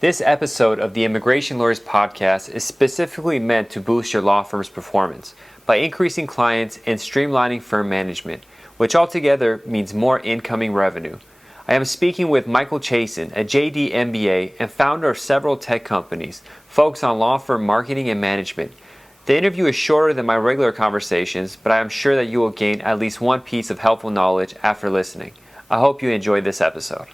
This episode of the Immigration Lawyers Podcast is specifically meant to boost your law firm's performance by increasing clients and streamlining firm management, which altogether means more incoming revenue. I am speaking with Michael Chasin, a JD MBA and founder of several tech companies focused on law firm marketing and management. The interview is shorter than my regular conversations, but I am sure that you will gain at least one piece of helpful knowledge after listening. I hope you enjoyed this episode.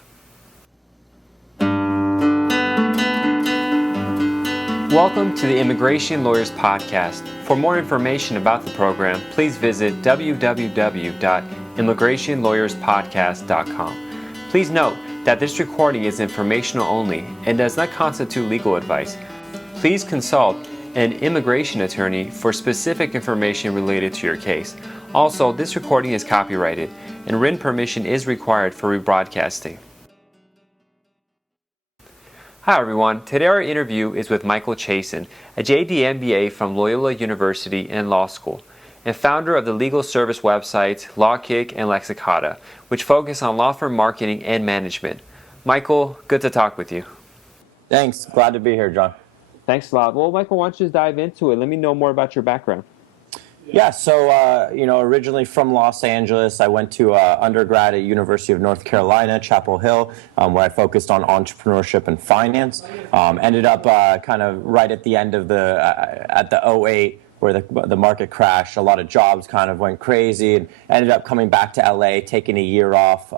Welcome to the Immigration Lawyers Podcast. For more information about the program, please visit www.immigrationlawyerspodcast.com. Please note that this recording is informational only and does not constitute legal advice. Please consult an immigration attorney for specific information related to your case. Also, this recording is copyrighted and written permission is required for rebroadcasting. Hi everyone, today our interview is with Michael Chasin, a JD MBA from Loyola University and Law School, and founder of the legal service websites Lawkick and Lexicata, which focus on law firm marketing and management. Michael, good to talk with you. Thanks, glad to be here, John. Thanks a lot. Well, Michael, why don't you just dive into it? Let me know more about your background. Yeah, so, originally from Los Angeles, I went to undergrad at University of North Carolina, Chapel Hill, where I focused on entrepreneurship and finance. Ended up kind of right at the end of at the '08, where the market crashed. A lot of jobs kind of went crazy, and ended up coming back to LA, taking a year off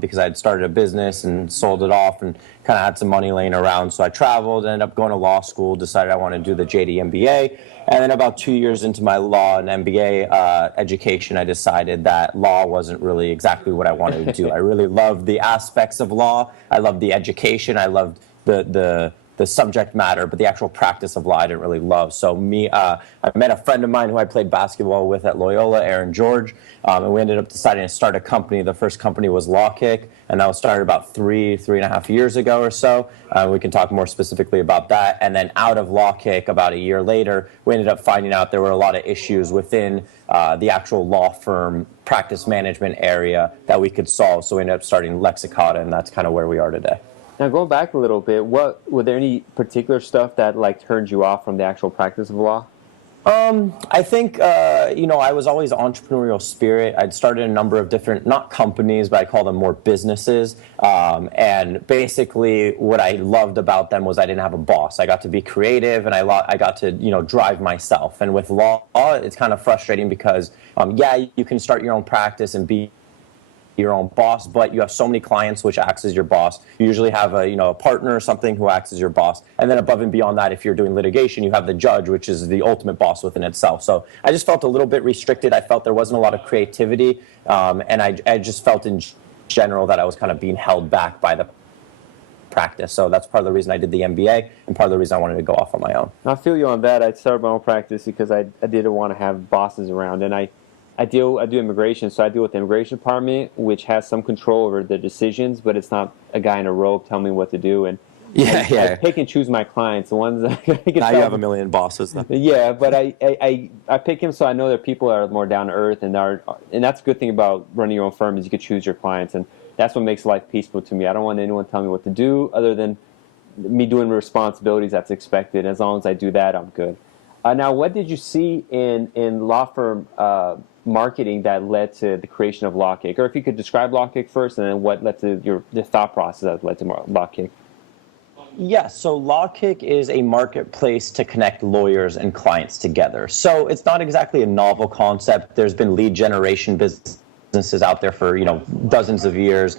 because I had started a business and sold it off and kind of had some money laying around. So I traveled, ended up going to law school, decided I wanted to do the JD MBA. And then about 2 years into my law and MBA education, I decided that law wasn't really exactly what I wanted to do. I really loved the aspects of law. I loved the education. I loved the subject matter, but the actual practice of law I didn't really love. So I met a friend of mine who I played basketball with at Loyola, Aaron George, and we ended up deciding to start a company. The first company was Lawkick, and that was started about three and a half years ago or so. We can talk more specifically about that. And then out of Lawkick, about a year later, we ended up finding out there were a lot of issues within the actual law firm practice management area that we could solve. So we ended up starting Lexicata, and that's kind of where we are today. Now, going back a little bit, were there any particular stuff that turned you off from the actual practice of law? I think, I was always entrepreneurial spirit. I'd started a number of different, not companies, but I call them more businesses. And basically what I loved about them was I didn't have a boss. I got to be creative, and I got to, drive myself. And with law, it's kind of frustrating because, you can start your own practice and be your own boss, but you have so many clients which acts as your boss. You usually have a partner or something who acts as your boss, and then above and beyond that, if you're doing litigation, you have the judge, which is the ultimate boss within itself. So I just felt a little bit restricted. I felt there wasn't a lot of creativity, and I just felt in general that I was kind of being held back by the practice. So that's part of the reason I did the MBA, and part of the reason I wanted to go off on my own. I feel you on that. I started my own practice because I didn't want to have bosses around, and I do immigration, so I deal with the immigration department, which has some control over the decisions, but it's not a guy in a robe telling me what to do. And I pick and choose my clients, the ones that I can. Now you have a million bosses, then. Yeah, but I pick them so I know that people are more down to earth, and that's a good thing about running your own firm is you can choose your clients, and that's what makes life peaceful to me. I don't want anyone telling me what to do other than me doing the responsibilities that's expected. As long as I do that, I'm good. Now, what did you see in law firm marketing that led to the creation of Lawkick? Or if you could describe Lawkick first, and then what led to the thought process that led to Lawkick? Yeah, so Lawkick is a marketplace to connect lawyers and clients together. So it's not exactly a novel concept. There's been lead generation businesses out there for dozens of years.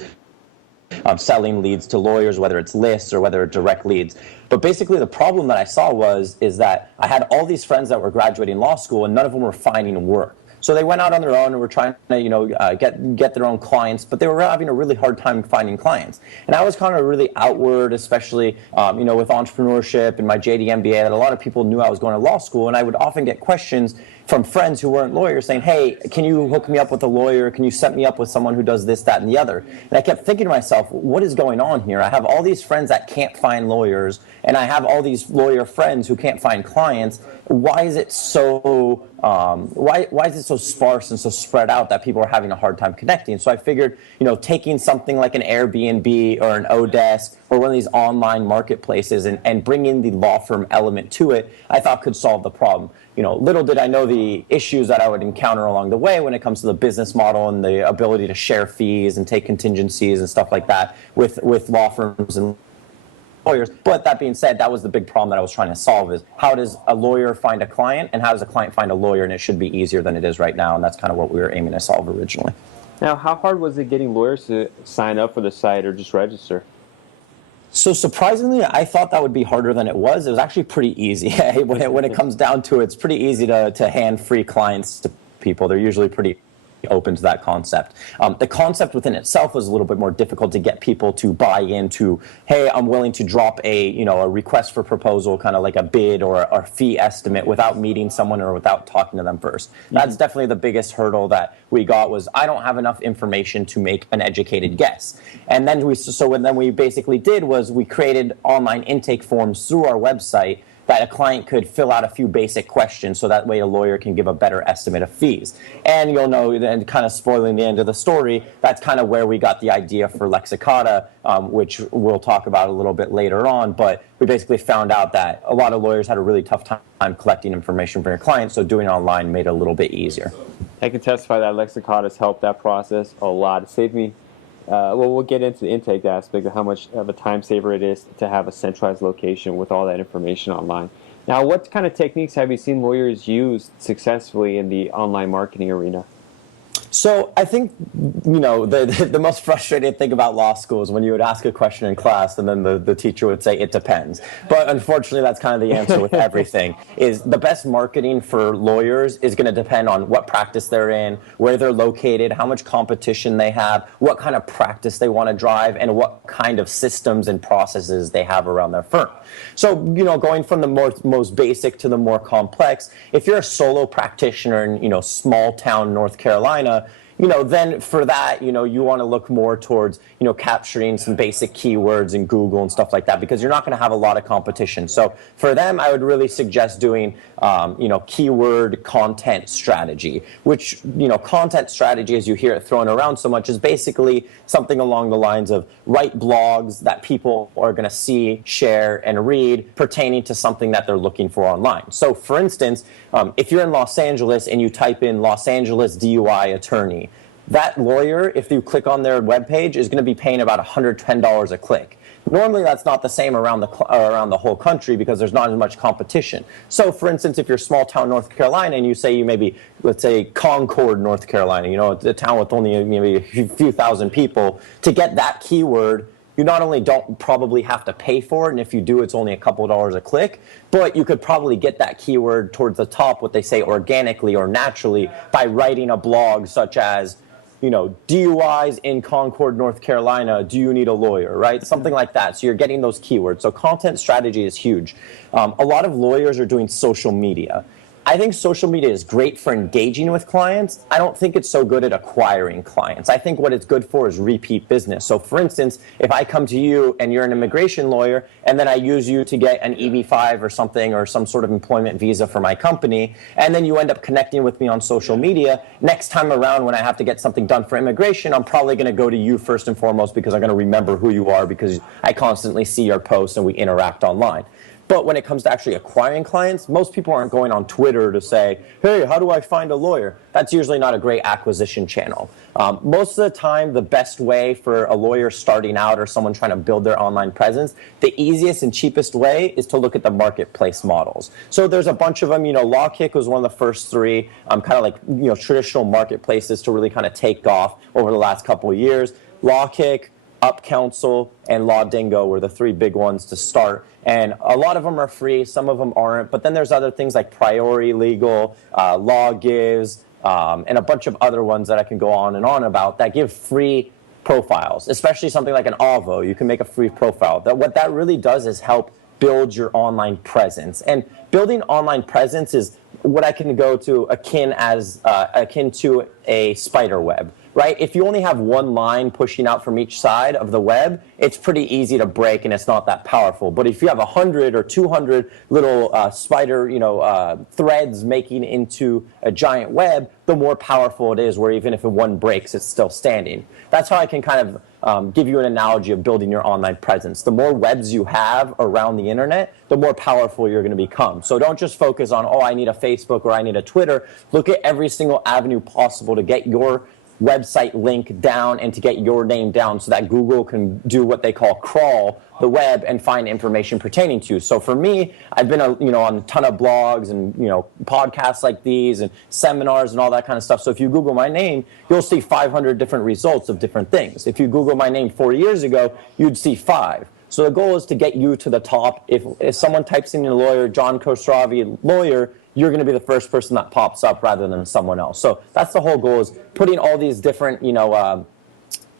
Selling leads to lawyers, whether it's lists or whether it's direct leads. But basically the problem that I saw is that I had all these friends that were graduating law school, and none of them were finding work. So they went out on their own and were trying to get their own clients, but they were having a really hard time finding clients. And I was kind of really outward, especially with entrepreneurship and my JD MBA, that a lot of people knew I was going to law school, and I would often get questions, from friends who weren't lawyers saying, hey, can you hook me up with a lawyer? Can you set me up with someone who does this, that, and the other? And I kept thinking to myself, what is going on here? I have all these friends that can't find lawyers, and I have all these lawyer friends who can't find clients. Why is it so why is it so sparse and so spread out that people are having a hard time connecting? So I figured, taking something like an Airbnb or an Odesk or one of these online marketplaces and bringing the law firm element to it, I thought could solve the problem. Little did I know the issues that I would encounter along the way when it comes to the business model and the ability to share fees and take contingencies and stuff like that with law firms and lawyers. But that being said, that was the big problem that I was trying to solve, is how does a lawyer find a client and how does a client find a lawyer? And it should be easier than it is right now. And that's kind of what we were aiming to solve originally. Now, how hard was it getting lawyers to sign up for the site or just register? So surprisingly, I thought that would be harder than it was. It was actually pretty easy. When it comes down to it, it's pretty easy to hand free clients to people. They're usually pretty open to that concept. The concept within itself was a little bit more difficult to get people to buy into, hey, I'm willing to drop a request for proposal, kind of like a bid or a fee estimate without meeting someone or without talking to them first. That's definitely the biggest hurdle that we got, was I don't have enough information to make an educated guess. And then what we basically did was we created online intake forms through our website that a client could fill out a few basic questions so that way a lawyer can give a better estimate of fees. And you'll know, and kind of spoiling the end of the story, that's kind of where we got the idea for Lexicata, which we'll talk about a little bit later on. But we basically found out that a lot of lawyers had a really tough time collecting information from their clients, so doing it online made it a little bit easier. I can testify that Lexicata has helped that process a lot. It saved me. We'll get into the intake aspect of how much of a time saver it is to have a centralized location with all that information online. Now, what kind of techniques have you seen lawyers use successfully in the online marketing arena? So I think, the most frustrating thing about law school is when you would ask a question in class and then the teacher would say, it depends. But unfortunately, that's kind of the answer with everything, is the best marketing for lawyers is going to depend on what practice they're in, where they're located, how much competition they have, what kind of practice they want to drive, and what kind of systems and processes they have around their firm. So, going from the most basic to the more complex, if you're a solo practitioner in, small town North Carolina, then for that, you want to look more towards, capturing some basic keywords in Google and stuff like that, because you're not going to have a lot of competition. So for them, I would really suggest doing, keyword content strategy, which, content strategy, as you hear it thrown around so much, is basically something along the lines of write blogs that people are going to see, share, and read pertaining to something that they're looking for online. So for instance, if you're in Los Angeles and you type in Los Angeles DUI attorney, that lawyer, if you click on their webpage, is going to be paying about $110 a click. Normally, that's not the same around the whole country because there's not as much competition. So, for instance, if you're small town North Carolina and you say you maybe, let's say Concord, North Carolina, a town with only maybe a few thousand people, to get that keyword, you not only don't probably have to pay for it, and if you do, it's only a couple of dollars a click, but you could probably get that keyword towards the top, what they say organically or naturally, by writing a blog such as, DUIs in Concord, North Carolina, do you need a lawyer, right? Something like that. So you're getting those keywords. So content strategy is huge. A lot of lawyers are doing social media. I think social media is great for engaging with clients. I don't think it's so good at acquiring clients. I think what it's good for is repeat business. So for instance, if I come to you and you're an immigration lawyer and then I use you to get an EB-5 or something or some sort of employment visa for my company, and then you end up connecting with me on social media, next time around when I have to get something done for immigration, I'm probably going to go to you first and foremost because I'm going to remember who you are because I constantly see your posts and we interact online. But when it comes to actually acquiring clients, most people aren't going on Twitter to say, hey, how do I find a lawyer? That's usually not a great acquisition channel. Most of the time, the best way for a lawyer starting out or someone trying to build their online presence, the easiest and cheapest way is to look at the marketplace models. So there's a bunch of them. Lawkick was one of the first three, kind of like traditional marketplaces to really kind of take off over the last couple of years. Lawkick, Up Counsel, and Law Dingo were the three big ones to start. And a lot of them are free, some of them aren't. But then there's other things like Priority Legal, Law Gives, and a bunch of other ones that I can go on and on about that give free profiles, especially something like an Avo. You can make a free profile. What that really does is help build your online presence. And building online presence is what I can go to akin to a spider web, right? If you only have one line pushing out from each side of the web, it's pretty easy to break and it's not that powerful. But if you have 100 or 200 little spider, threads making into a giant web, the more powerful it is, where even if one breaks, it's still standing. That's how I can kind of give you an analogy of building your online presence. The more webs you have around the internet, the more powerful you're going to become. So don't just focus on, oh, I need a Facebook or I need a Twitter. Look at every single avenue possible to get your website link down and to get your name down so that Google can do what they call crawl the web and find information pertaining to you. So for me, I've been on a ton of blogs and podcasts like these and seminars and all that kind of stuff. So if you Google my name, you'll see 500 different results of different things. If you Google my name 4 years ago, you'd see 5. So the goal is to get you to the top. If someone types in your lawyer, John Khosravi, lawyer, you're going to be the first person that pops up rather than someone else. So that's the whole goal, is putting all these different,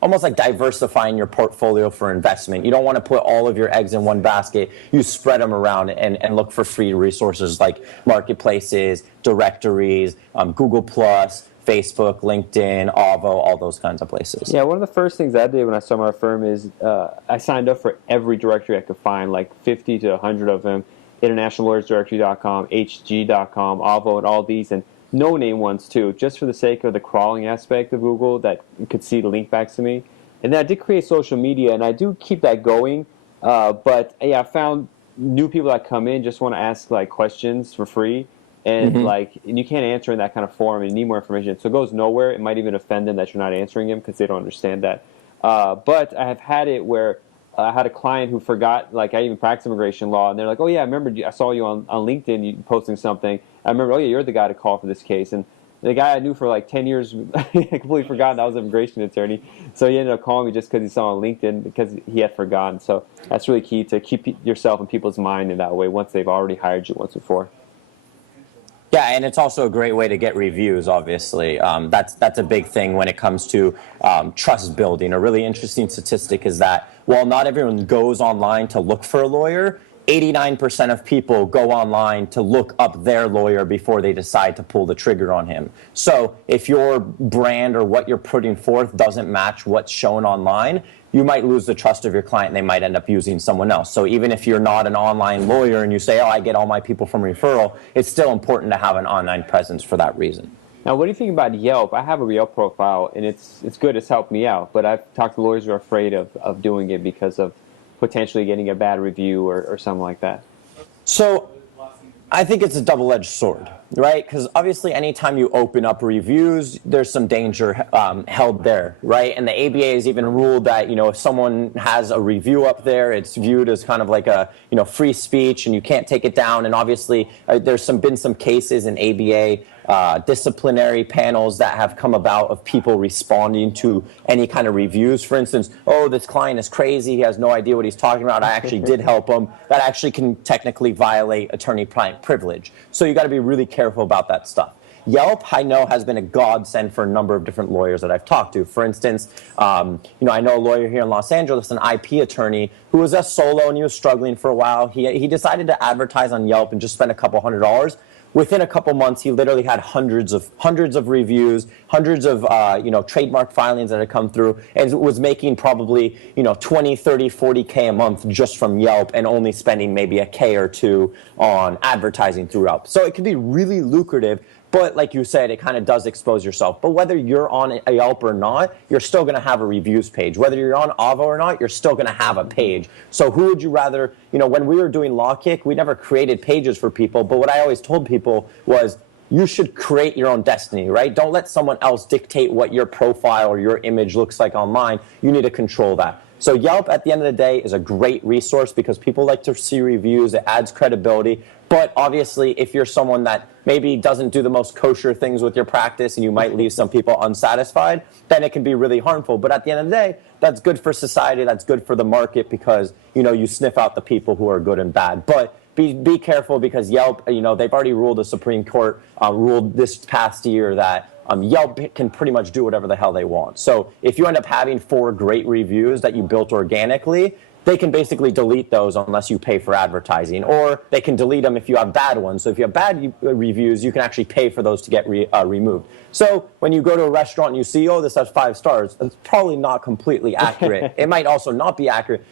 almost like diversifying your portfolio for investment. You don't want to put all of your eggs in one basket. You spread them around and look for free resources like marketplaces, directories, Google+, Facebook, LinkedIn, Avo, all those kinds of places. Yeah, one of the first things I did when I started my firm is I signed up for every directory I could find, like 50 to 100 of them, internationallawyersdirectory.com, hg.com, Avo, and all these, and no-name ones too, just for the sake of the crawling aspect of Google that could see the link backs to me. And then I did create social media, and I do keep that going, but yeah, I found new people that come in just want to ask like questions for free. And and you can't answer in that kind of forum, and you need more information. So it goes nowhere. It might even offend them that you're not answering them because they don't understand that. But I have had it where I had a client who forgot, like I even practice immigration law, and they're like, oh yeah, I remember I saw you on LinkedIn, you posting something. I remember, oh yeah, you're the guy to call for this case. And the guy I knew for like 10 years, I completely forgot I was an immigration attorney. So he ended up calling me just because he saw on LinkedIn because he had forgotten. So that's really key, to keep yourself in people's mind in that way once they've already hired you once before. Yeah, and it's also a great way to get reviews, obviously. That's a big thing when it comes to trust building. A really interesting statistic is that while not everyone goes online to look for a lawyer, 89% of people go online to look up their lawyer before they decide to pull the trigger on him. So if your brand or what you're putting forth doesn't match what's shown online, you might lose the trust of your client and they might end up using someone else. So even if you're not an online lawyer and you say, oh, I get all my people from referral, it's still important to have an online presence for that reason. Now, what do you think about Yelp? I have a Yelp profile, and it's good. It's helped me out. But I've talked to lawyers who are afraid of doing it because of potentially getting a bad review or something like that. So I think it's a double-edged sword, right? Because obviously anytime you open up reviews, there's some danger held there, right? And the ABA has even ruled that, if someone has a review up there, it's viewed as kind of like a, free speech, and you can't take it down. And obviously there's been some cases in ABA disciplinary panels that have come about of people responding to any kind of reviews. For instance, oh, this client is crazy, he has no idea what he's talking about, I actually did help him. That actually can technically violate attorney-client privilege. So you got to be really careful about that stuff. Yelp, I know, has been a godsend for a number of different lawyers that I've talked to. For instance, I know a lawyer here in Los Angeles, an IP attorney, who was a solo and he was struggling for a while. He decided to advertise on Yelp and just spend a couple $100s. Within a couple months, he literally had hundreds of reviews, hundreds of trademark filings that had come through, and was making probably 20, 30, 40K a month just from Yelp, and only spending maybe a K or two on advertising through Yelp. So it can be really lucrative. But like you said, it kind of does expose yourself. But whether you're on a Yelp or not, you're still going to have a reviews page. Whether you're on Avo or not, you're still going to have a page. So who would you rather, when we were doing Lawkick, we never created pages for people. But what I always told people was, you should create your own destiny, right? Don't let someone else dictate what your profile or your image looks like online. You need to control that. So Yelp, at the end of the day, is a great resource because people like to see reviews. It adds credibility. But obviously, if you're someone that maybe doesn't do the most kosher things with your practice and you might leave some people unsatisfied, then it can be really harmful. But at the end of the day, that's good for society. That's good for the market because, you sniff out the people who are good and bad. But be careful because Yelp, they've already ruled, the Supreme Court ruled this past year that Yelp can pretty much do whatever the hell they want. So if you end up having 4 great reviews that you built organically, they can basically delete those unless you pay for advertising, or they can delete them if you have bad ones. So if you have bad reviews, you can actually pay for those to get removed. So when you go to a restaurant and you see, oh, this has 5 stars, it's probably not completely accurate. It might also not be accurate,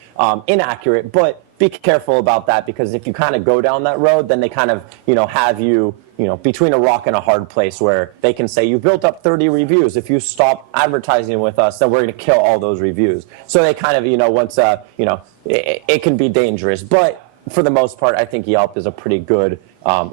inaccurate, but be careful about that, because if you kind of go down that road, then they kind of, have you, between a rock and a hard place, where they can say, you built up 30 reviews. If you stop advertising with us, then we're going to kill all those reviews. So they kind of, once, it can be dangerous. But for the most part, I think Yelp is a pretty good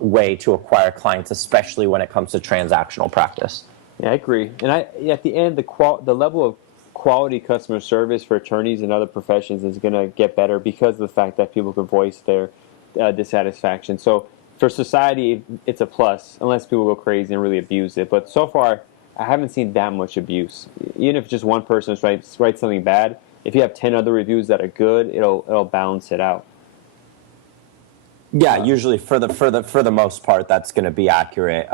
way to acquire clients, especially when it comes to transactional practice. Yeah, I agree. And at the end, the level of quality customer service for attorneys and other professions is going to get better because of the fact that people can voice their dissatisfaction. So for society, it's a plus, unless people go crazy and really abuse it. But so far, I haven't seen that much abuse. Even if just one person writes something bad, if you have 10 other reviews that are good, it'll balance it out. Yeah, usually for the most part, that's going to be accurate.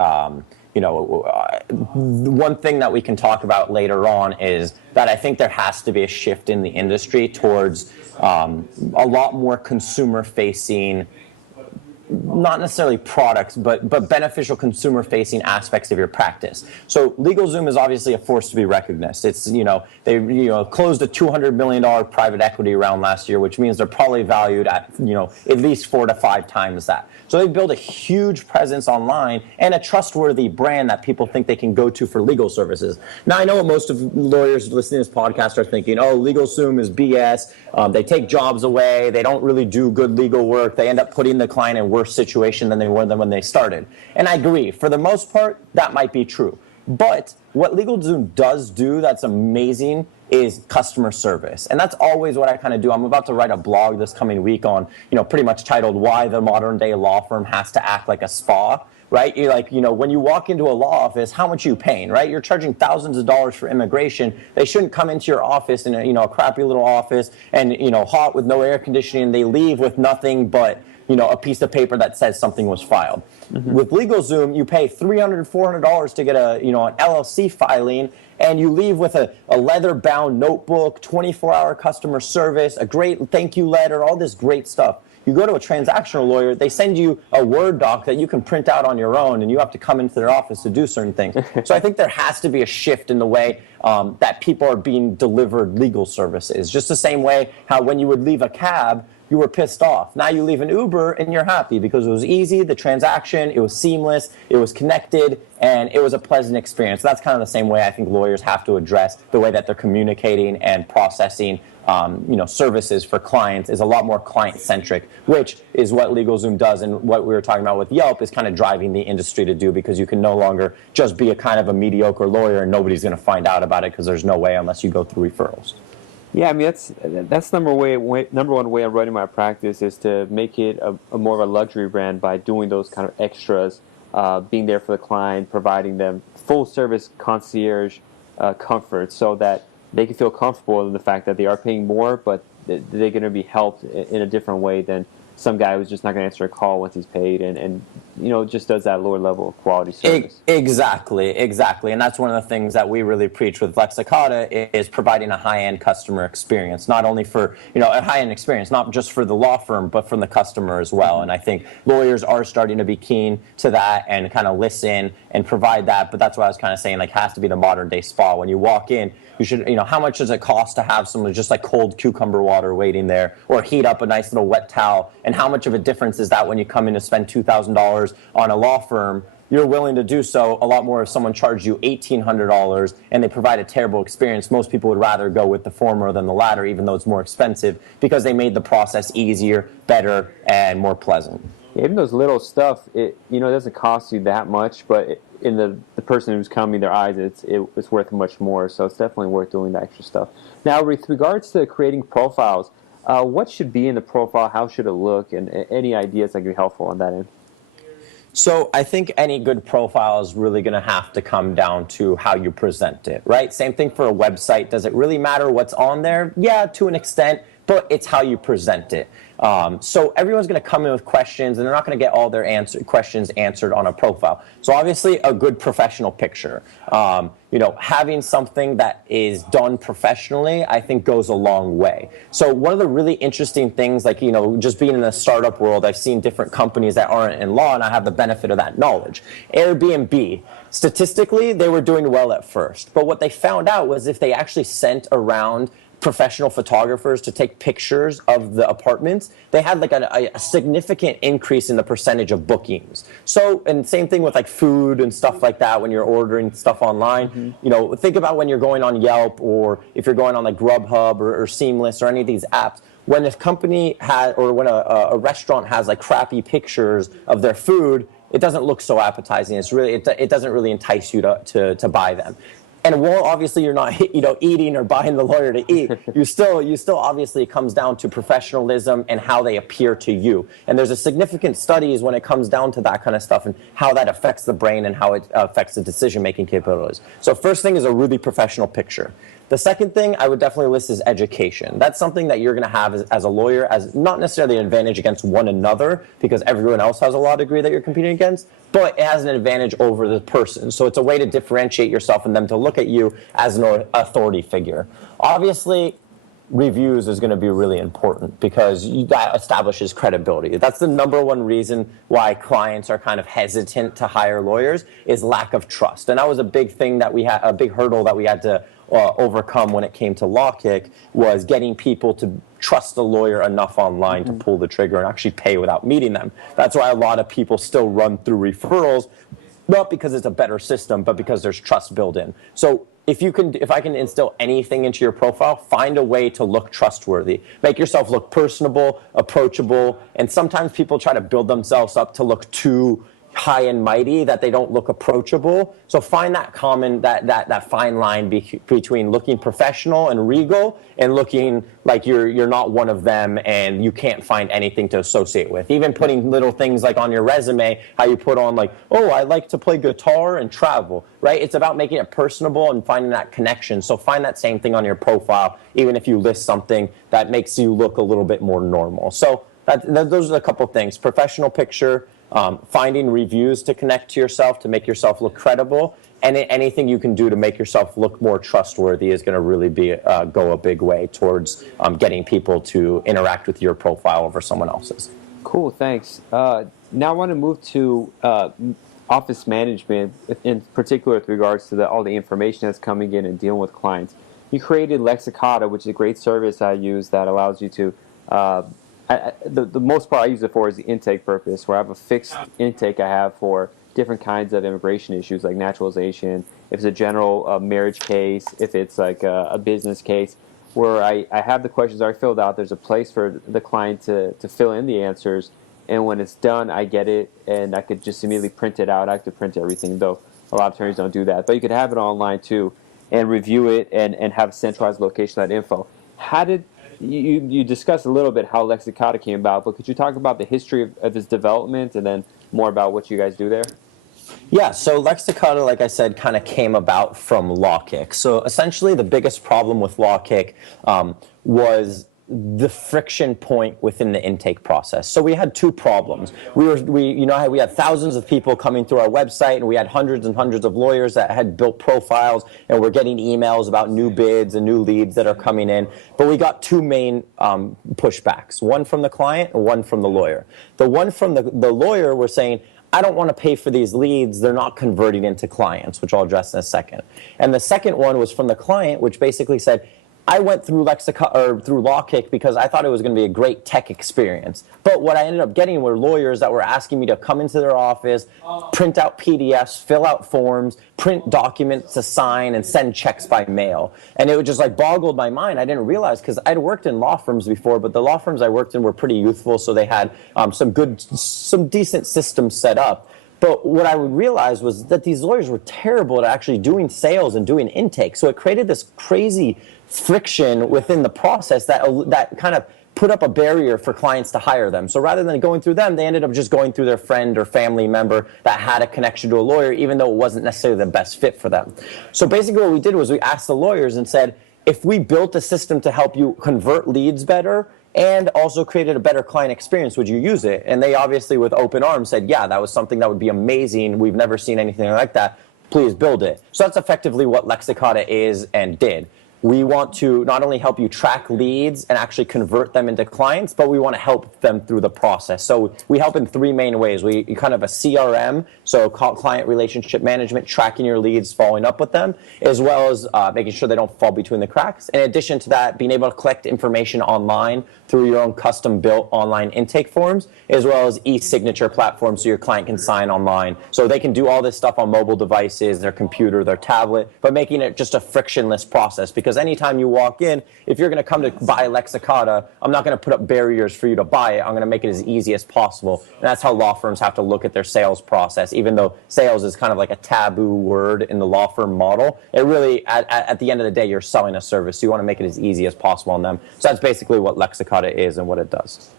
One thing that we can talk about later on is that I think there has to be a shift in the industry towards a lot more consumer-facing, not necessarily products, but beneficial consumer-facing aspects of your practice. So LegalZoom is obviously a force to be recognized. It's, they closed a $200 million private equity round last year, which means they're probably valued at, at least 4 to 5 times that. So they've built a huge presence online and a trustworthy brand that people think they can go to for legal services. Now, I know most of lawyers listening to this podcast are thinking, oh, LegalZoom is BS. They take jobs away. They don't really do good legal work. They end up putting the client in worse situation than they were when they started. And I agree. For the most part, that might be true. But what LegalZoom does do that's amazing is customer service. And that's always what I kind of do. I'm about to write a blog this coming week on, pretty much titled Why the Modern Day Law Firm Has to Act Like a Spa. Right? You're like, when you walk into a law office, how much are you paying, right? You're charging thousands of dollars for immigration. They shouldn't come into your office in a crappy little office and, hot with no air conditioning. They leave with nothing but, a piece of paper that says something was filed. Mm-hmm. With LegalZoom, you pay $300, $400 to get an LLC filing, and you leave with a leather-bound notebook, 24-hour customer service, a great thank you letter, all this great stuff. You go to a transactional lawyer, they send you a Word doc that you can print out on your own, and you have to come into their office to do certain things. So I think there has to be a shift in the way that people are being delivered legal services. Just the same way how when you would leave a cab, you were pissed off. Now you leave an Uber and you're happy because it was easy, the transaction, it was seamless, it was connected, and it was a pleasant experience. That's kind of the same way I think lawyers have to address the way that they're communicating and processing services for clients is a lot more client-centric, which is what LegalZoom does, and what we were talking about with Yelp is kind of driving the industry to do, because you can no longer just be a kind of a mediocre lawyer and nobody's going to find out about it, because there's no way unless you go through referrals. Yeah, I mean, that's number one way I'm running my practice is to make it a more of a luxury brand by doing those kind of extras, being there for the client, providing them full service concierge comfort, so that they can feel comfortable in the fact that they are paying more, but they're going to be helped in a different way than some guy who's just not going to answer a call once he's paid and just does that lower level of quality service. Exactly. And that's one of the things that we really preach with Lexicata is providing a high-end customer experience, not only for, a high-end experience, not just for the law firm, but from the customer as well. And I think lawyers are starting to be keen to that and kind of listen and provide that. But that's what I was kind of saying, like, has to be the modern day spa. When you walk in, you should, how much does it cost to have someone just like cold cucumber water waiting there, or heat up a nice little wet towel? And how much of a difference is that when you come in to spend $2,000 on a law firm? You're willing to do so a lot more if someone charged you $1,800 and they provide a terrible experience. Most people would rather go with the former than the latter, even though it's more expensive, because they made the process easier, better, and more pleasant. Even those little stuff, it doesn't cost you that much, but in the person who's coming, their eyes, it's worth much more. So it's definitely worth doing the extra stuff. Now, with regards to creating profiles, what should be in the profile? How should it look? And any ideas that can be helpful on that end? So I think any good profile is really going to have to come down to how you present it, right? Same thing for a website. Does it really matter what's on there? Yeah, to an extent. but it's how you present it. So everyone's going to come in with questions, and they're not going to get all their questions answered on a profile. So obviously, a good professional picture. Having something that is done professionally, I think goes a long way. So one of the really interesting things, like, just being in the startup world, I've seen different companies that aren't in law, and I have the benefit of that knowledge. Airbnb, statistically, they were doing well at first. But what they found out was if they actually sent around professional photographers to take pictures of the apartments, they had like a significant increase in the percentage of bookings. So, and same thing with like food and stuff like that when you're ordering stuff online. Think about when you're going on Yelp, or if you're going on like Grubhub or Seamless or any of these apps. When a company has, or when a restaurant has like crappy pictures of their food, it doesn't look so appetizing. It doesn't really entice you to buy them. And while obviously you're not eating or buying the lawyer to eat, you still obviously, it comes down to professionalism and how they appear to you. And there's a significant studies when it comes down to that kind of stuff and how that affects the brain and how it affects the decision-making capabilities. So first thing is a really professional picture. The second thing I would definitely list is education. That's something that you're going to have as a lawyer, as not necessarily an advantage against one another, because everyone else has a law degree that you're competing against, but it has an advantage over the person. So it's a way to differentiate yourself and them to look at you as an authority figure. Obviously, reviews is going to be really important because that establishes credibility. That's the number one reason why clients are kind of hesitant to hire lawyers, is lack of trust. And that was a big thing that we had, a big hurdle that we had to overcome when it came to Lawkick, was getting people to trust a lawyer enough online to pull the trigger and actually pay without meeting them. That's why a lot of people still run through referrals, not because it's a better system, but because there's trust built in. So if I can instill anything into your profile, find a way to look trustworthy. Make yourself look personable, approachable, and sometimes people try to build themselves up to look too high and mighty that they don't look approachable. So find that that fine line between looking professional and regal and looking like you're not one of them and you can't find anything to associate with. Even putting little things like on your resume, how you put on like, oh, I like to play guitar and travel, right? It's about making it personable and finding that connection. So find that same thing on your profile, even if you list something that makes you look a little bit more normal. So those are a couple things: professional picture, finding reviews to connect to yourself, to make yourself look credible, and anything you can do to make yourself look more trustworthy is going to really go a big way towards getting people to interact with your profile over someone else's. Cool, thanks. Now I want to move to office management, in particular with regards to all the information that's coming in and dealing with clients. You created Lexicata, which is a great service I use that allows you to the most part I use it for is the intake purpose, where I have a fixed intake I have for different kinds of immigration issues like naturalization, if it's a general marriage case, if it's like a business case, where I have the questions already filled out. There's a place for the client to fill in the answers, and when it's done, I get it, and I could just immediately print it out. I have to print everything, though a lot of attorneys don't do that. But you could have it online, too, and review it and have a centralized location of that info. How did you discussed a little bit how Lexicata came about, but could you talk about the history of its development and then more about what you guys do there? Yeah, so Lexicata, like I said, kind of came about from Lawkick. So essentially the biggest problem with Lawkick was the friction point within the intake process. So we had two problems. We had thousands of people coming through our website, and we had hundreds and hundreds of lawyers that had built profiles, and we're getting emails about new bids and new leads that are coming in. But we got two main pushbacks, one from the client and one from the lawyer. The one from the lawyer was saying, I don't want to pay for these leads. They're not converting into clients, which I'll address in a second. And the second one was from the client, which basically said, I went through through Lawkick because I thought it was going to be a great tech experience. But what I ended up getting were lawyers that were asking me to come into their office, print out PDFs, fill out forms, print documents to sign, and send checks by mail. And it would just like boggled my mind. I didn't realize, because I'd worked in law firms before, but the law firms I worked in were pretty youthful, so they had some decent systems set up. But what I would realize was that these lawyers were terrible at actually doing sales and doing intake. So it created this crazy friction within the process that kind of put up a barrier for clients to hire them. So rather than going through them, they ended up just going through their friend or family member that had a connection to a lawyer, even though it wasn't necessarily the best fit for them. So basically what we did was we asked the lawyers and said, if we built a system to help you convert leads better and also created a better client experience, would you use it? And they obviously, with open arms, said, yeah, that was something that would be amazing. We've never seen anything like that. Please build it. So that's effectively what Lexicata is and did. We want to not only help you track leads and actually convert them into clients, but we want to help them through the process. So we help in three main ways. We kind of a CRM, so client relationship management, tracking your leads, following up with them, as well as making sure they don't fall between the cracks. In addition to that, being able to collect information online through your own custom-built online intake forms, as well as e-signature platforms so your client can sign online. So they can do all this stuff on mobile devices, their computer, their tablet, but making it just a frictionless process. Because anytime you walk in, if you're going to come to buy Lexicata, I'm not going to put up barriers for you to buy it. I'm going to make it as easy as possible. And that's how law firms have to look at their sales process. Even though sales is kind of like a taboo word in the law firm model, it really, at the end of the day, you're selling a service. So you want to make it as easy as possible on them. So that's basically what Lexicata is and what it does.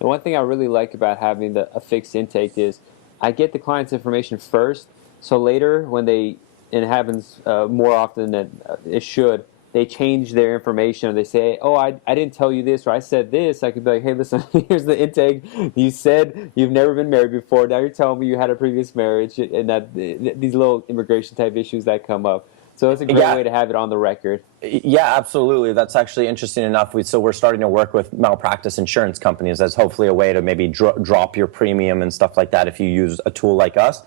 The one thing I really like about having a fixed intake is I get the client's information first, so later when and it happens more often than it should, they change their information, or they say, oh, I didn't tell you this, or I said this. I could be like, hey, listen, here's the intake. You said you've never been married before. Now you're telling me you had a previous marriage, and that these little immigration type issues that come up. So it's a great way to have it on the record. Yeah, absolutely. That's actually interesting enough. So we're starting to work with malpractice insurance companies as hopefully a way to maybe drop your premium and stuff like that if you use a tool like us.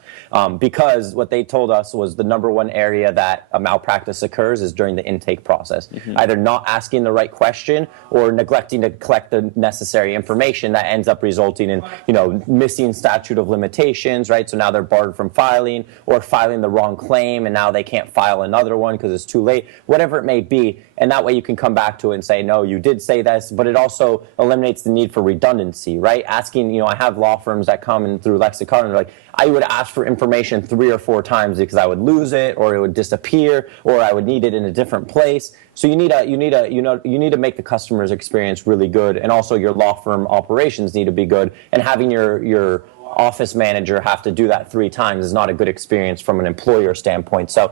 Because what they told us was the number one area that a malpractice occurs is during the intake process. Either not asking the right question or neglecting to collect the necessary information that ends up resulting in, missing statute of limitations, right? So now they're barred from filing, or filing the wrong claim and now they can't file another one because it's too late. Whatever it may be, and that way you can come back to it and say, no, you did say this, but it also eliminates the need for redundancy, right? Asking, I have law firms that come in through Lexicata and they're like, I would ask for information 3 or 4 times because I would lose it, or it would disappear, or I would need it in a different place. So you need to make the customer's experience really good, and also your law firm operations need to be good, and having your office manager have to do that 3 times is not a good experience from an employer standpoint. So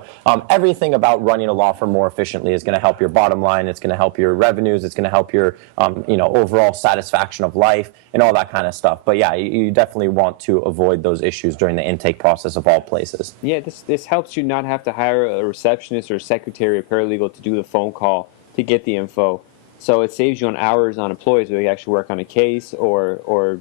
everything about running a law firm more efficiently is going to help your bottom line. It's going to help your revenues. It's going to help your overall satisfaction of life and all that kind of stuff. But yeah, you definitely want to avoid those issues during the intake process of all places. Yeah, this helps you not have to hire a receptionist or a secretary or paralegal to do the phone call to get the info. So it saves you on hours on employees who actually work on a case or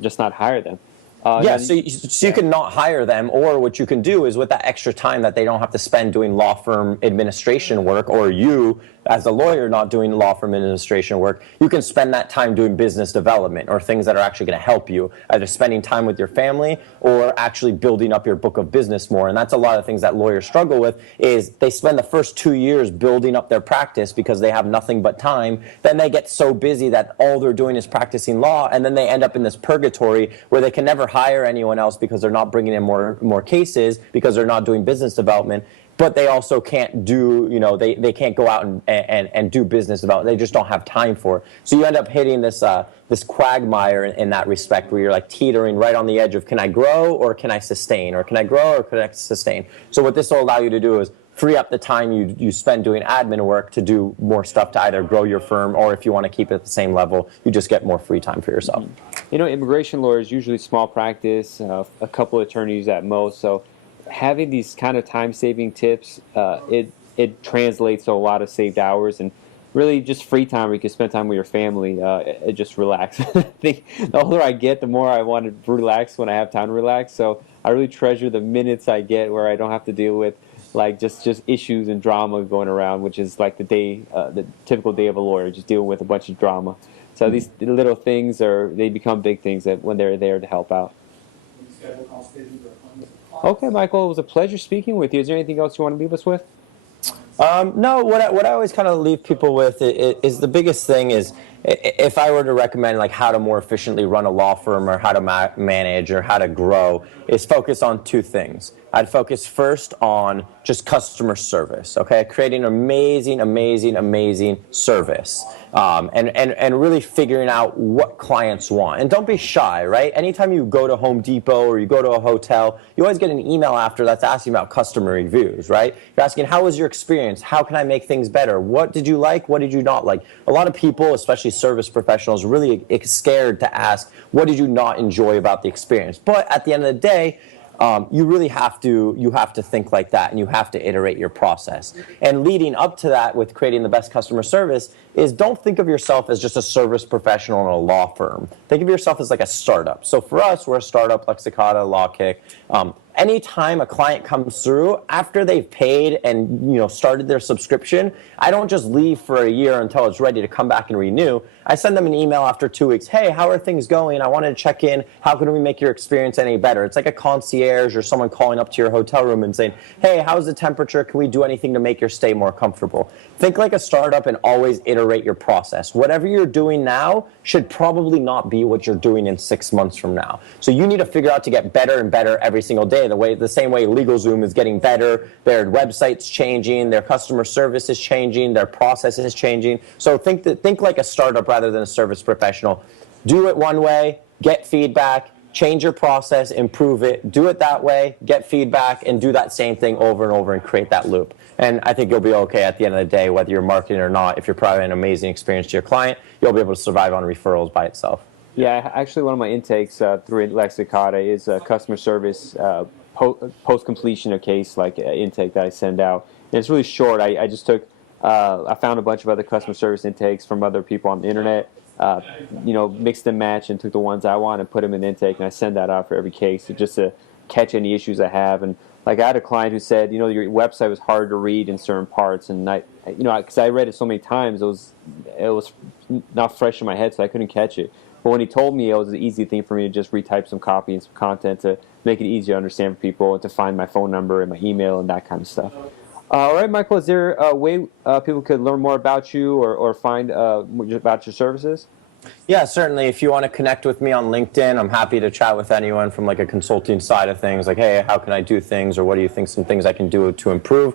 just not hire them. So you can not hire them, or what you can do is with that extra time that they don't have to spend doing law firm administration work, or you as a lawyer not doing law firm administration work, you can spend that time doing business development or things that are actually going to help you, either spending time with your family or actually building up your book of business more. And that's a lot of things that lawyers struggle with, is they spend the first 2 years building up their practice because they have nothing but time. Then they get so busy that all they're doing is practicing law, and then they end up in this purgatory where they can never hire anyone else because they're not bringing in more cases, because they're not doing business development. But they also can't do, they can't go out and do business development. They just don't have time for it. So you end up hitting this quagmire in that respect, where you're like teetering right on the edge of, can I grow or can I sustain? Or can I grow or can I sustain? So what this will allow you to do is free up the time you spend doing admin work to do more stuff to either grow your firm, or if you want to keep it at the same level, you just get more free time for yourself. Immigration lawyers, usually small practice, a couple of attorneys at most. So having these kind of time-saving tips, it translates to a lot of saved hours and really just free time where you can spend time with your family, just relax. I think the older I get, the more I want to relax when I have time to relax. So I really treasure the minutes I get where I don't have to deal with like just issues and drama going around, which is like the typical day of a lawyer, just dealing with a bunch of drama. So these little things they become big things when they're there to help out. Okay, Michael, it was a pleasure speaking with you. Is there anything else you want to leave us with? No, what I always kind of leave people with is the biggest thing is, if I were to recommend like how to more efficiently run a law firm, or how to manage, or how to grow, is focus on 2 things. I'd focus first on just customer service, okay? Creating amazing service. And really figuring out what clients want. And don't be shy, right? Anytime you go to Home Depot or you go to a hotel, you always get an email after that's asking about customer reviews, right? You're asking, how was your experience? How can I make things better? What did you like? What did you not like? A lot of people, especially service professionals, are really scared to ask, what did you not enjoy about the experience? But at the end of the day, you really have to think like that, and you have to iterate your process. And leading up to that with creating the best customer service is, don't think of yourself as just a service professional in a law firm. Think of yourself as like a startup. So for us, we're a startup, Lexicata, Lawkick. Anytime a client comes through, after they've paid and started their subscription, I don't just leave for a year until it's ready to come back and renew. I send them an email after 2 weeks. Hey, how are things going? I wanted to check in. How can we make your experience any better? It's like a concierge or someone calling up to your hotel room and saying, hey, how's the temperature? Can we do anything to make your stay more comfortable? Think like a startup and always iterate your process. Whatever you're doing now should probably not be what you're doing in 6 months from now. So you need to figure out to get better and better every single day. The same way LegalZoom is getting better, their website's changing, their customer service is changing, their process is changing. So think like a startup rather than a service professional. Do it one way, get feedback, change your process, improve it, do it that way, get feedback, and do that same thing over and over and create that loop. And I think you'll be okay at the end of the day, whether you're marketing or not. If you're providing an amazing experience to your client, you'll be able to survive on referrals by itself. Yeah, actually one of my intakes through Lexicata is customer service post-completion of case, like intake that I send out. And it's really short. I just took, I found a bunch of other customer service intakes from other people on the internet, mixed and matched and took the ones I want and put them in intake, and I send that out for every case just to catch any issues I have. And like I had a client who said, your website was hard to read in certain parts, and because I read it so many times, it was not fresh in my head, so I couldn't catch it. But when he told me, it was an easy thing for me to just retype some copy and some content to make it easier to understand for people, to find my phone number and my email and that kind of stuff. All right, Michael, is there a way people could learn more about you or find about your services? Yeah, certainly. If you want to connect with me on LinkedIn, I'm happy to chat with anyone from like a consulting side of things, like, hey, how can I do things, or what do you think some things I can do to improve?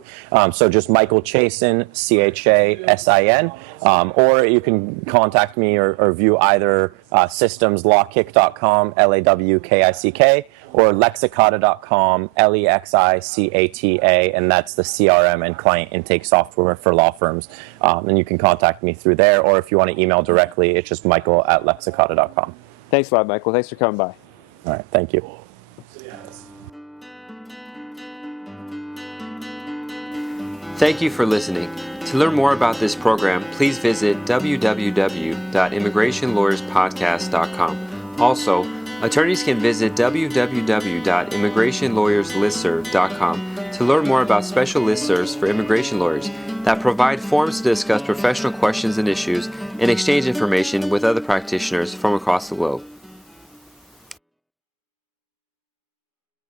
So just Michael Chasin, Chasin, or you can contact me or view either systems, lawkick.com, Lawkick, or lexicata.com, Lexicata, and that's the CRM and client intake software for law firms. And you can contact me through there, or if you want to email directly, it's just michael@lexicata.com. Thanks a lot, Michael. Thanks for coming by. All right, thank you. Thank you for listening. To learn more about this program, please visit www.immigrationlawyerspodcast.com. Also, attorneys can visit www.immigrationlawyerslistserv.com to learn more about special listservs for immigration lawyers that provide forums to discuss professional questions and issues and exchange information with other practitioners from across the globe.